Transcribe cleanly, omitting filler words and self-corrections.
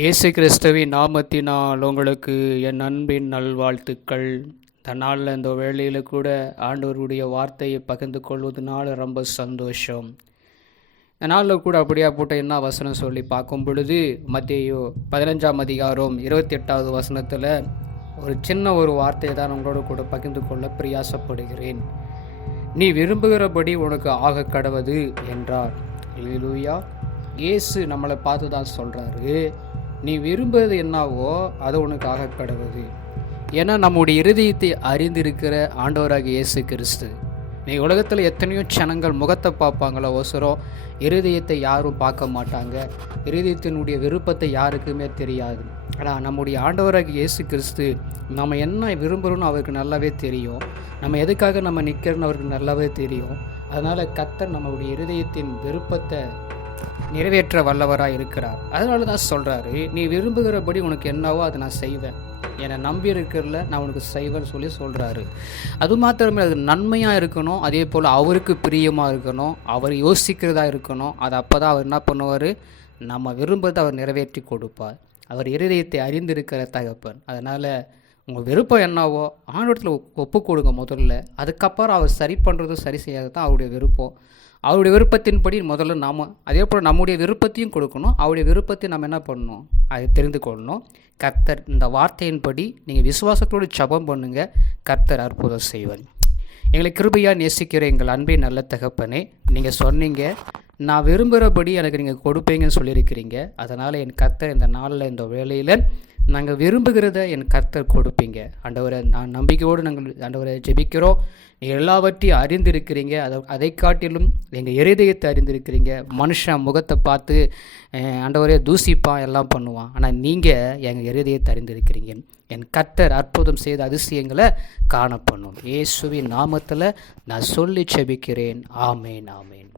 இயேசு கிறிஸ்துவின் நாமத்தினால் உங்களுக்கு என் அன்பின் நல்வாழ்த்துக்கள். இந்த நாளில் இந்த வேளையில் கூட ஆண்டவருடைய வார்த்தையை பகிர்ந்து கொள்வதனால ரொம்ப சந்தோஷம். இந்த நாளில் கூட அப்படியா போட்ட என்ன வசனம் சொல்லி பார்க்கும் பொழுது மத்தேயு 15ஆம் அதிகாரம் 28வது வசனத்தில் ஒரு சின்ன ஒரு வார்த்தையை தான் உங்களோட கூட பகிர்ந்து கொள்ள பிரயாசப்படுகிறேன். நீ விரும்புகிறபடி உனக்கு ஆக கடவது என்றார். அல்லேலூயா. இயேசு நம்மளை பார்த்து தான் சொல்கிறாரு, நீ விரும்புவது என்னவோ அது உனக்கு ஆக கடவுது. ஏன்னா நம்முடைய இருதயத்தை அறிந்திருக்கிற ஆண்டவராக இயேசு கிறிஸ்து. நீ உலகத்தில் எத்தனையோ ஜனங்கள் முகத்தை பார்ப்பாங்களோ ஒசரம் இருதயத்தை யாரும் பார்க்க மாட்டாங்க. இருதயத்தினுடைய விருப்பத்தை யாருக்குமே தெரியாது. ஆனால் நம்முடைய ஆண்டவராக இயேசு கிறிஸ்து நம்ம என்ன விரும்புகிறோன்னு அவருக்கு நல்லாவே தெரியும். நம்ம எதுக்காக நம்ம நிற்கிறோன்னு அவருக்கு நல்லாவே தெரியும். அதனால் கர்த்தர் நம்மளுடைய இருதயத்தின் விருப்பத்தை நிறைவேற்ற வல்லவராக இருக்கிறார். அதனால தான் சொல்கிறாரு, நீ விரும்புகிறபடி உனக்கு என்னவோ அதை நான் செய்வேன், என்னை நம்பி இருக்கிறல நான் உனக்கு செய்வேன்னு சொல்கிறாரு. அது மாத்திரமே அது நன்மையாக இருக்கணும், அதே போல் அவருக்கு பிரியமாக இருக்கணும், அவர் யோசிக்கிறதா இருக்கணும். அது அப்போ தான் அவர் என்ன பண்ணுவார், நம்ம விரும்புறதை அவர் நிறைவேற்றி கொடுப்பார். அவர் இருதயத்தை அறிந்திருக்கிற தகப்பன். அதனால் உங்கள் விருப்பம் என்னவோ ஆண்டவரத்தில் ஒப்பு கொடுங்க முதல்ல. அதுக்கப்புறம் அவர் சரி பண்ணுறதும் சரி செய்யாது தான் அவருடைய விருப்பம். அவருடைய விருப்பத்தின்படி முதல்ல நாம் அதே போல் நம்முடைய விருப்பத்தையும் கொடுக்கணும். அவருடைய விருப்பத்தை நம்ம என்ன பண்ணணும், அதை தெரிந்து கொள்ளணும். கர்த்தர் இந்த வார்த்தையின்படி நீங்கள் விசுவாசத்தோடு ஜெபம் பண்ணுங்கள், கர்த்தர் அற்புதம் செய்வார். எங்களை கிருபையாக நேசிக்கிற எங்கள் அன்பை நல்ல தகப்பனே, நீங்கள் சொன்னீங்க நான் விரும்புகிறபடி எனக்கு நீங்கள் கொடுப்பீங்கன்னு சொல்லியிருக்கிறீங்க. அதனால் என் கர்த்தர் இந்த நாளில் இந்த வேளையில் நாங்கள் விரும்புகிறத என் கர்த்தர் கொடுப்பீங்க. ஆண்டவரை நான் நம்பிக்கையோடு நாங்கள் ஆண்டவரை ஜெபிக்கிறோம். நீங்கள் எல்லாவற்றையும் அறிந்திருக்கிறீங்க. அதை காட்டிலும் எங்கள் இருதயத்தை அறிந்திருக்கிறீங்க. மனுஷன் முகத்தை பார்த்து ஆண்டவரே தூசிப்பான் எல்லாம் பண்ணுவான். ஆனால் நீங்கள் எங்கள் இருதயத்தை அறிந்திருக்கிறீங்க. என் கர்த்தர் அற்புதம் செய்த அதிசயங்களை காணப்பண்ணும். இயேசுவின் நாமத்தில் நான் சொல்லி ஜெபிக்கிறேன். ஆமேன், ஆமேன்.